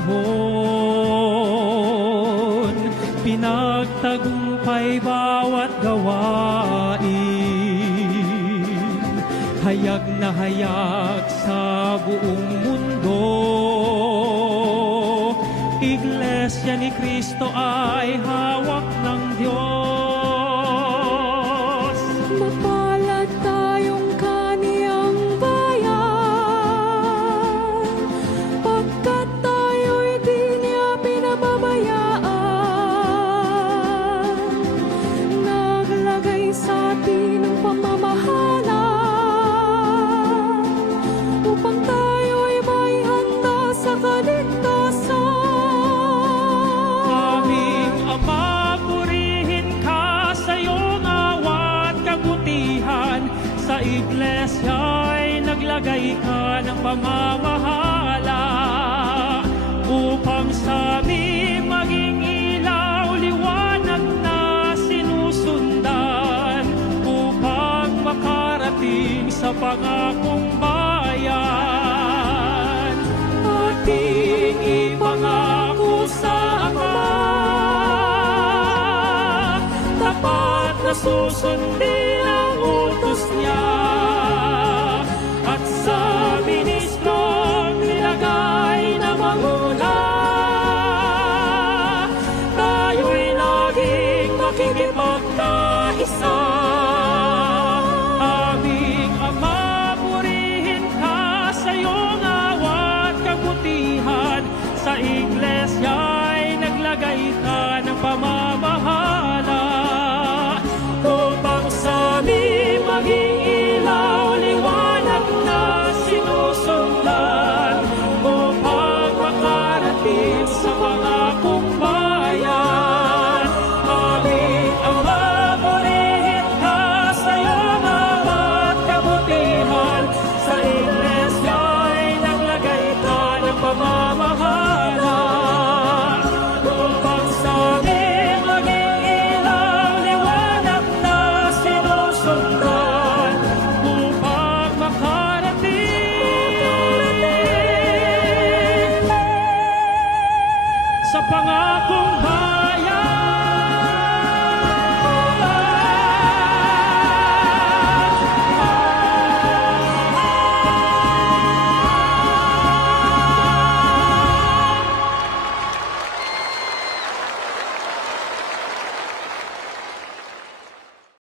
panahon, pinagtagumpay bawat gawain. Hayag na hayag sa buong mundo, Iglesia ni Cristo ay hawak ng Diyos. Mapalad tayong kaniyang bayan, pagkat tayo'y di niya pinababayaan. Naglagay sa atin ng pamamahala, upang tayo'y may handa sa kaligtasan. Aming Ama, purihin ka sa iyong awa at kabutihan. Sa Iglesia'y naglagay ka ng pamamahala, upang sa amin maging ilaw, liwanag na sinusundan, upang makarating sa pangakong bayan. Ating ipangako sa Ama, tapat na susundin ang utos niya, at sa ministrong nilagay na manguna, tayo'y laging makikipagkaisa.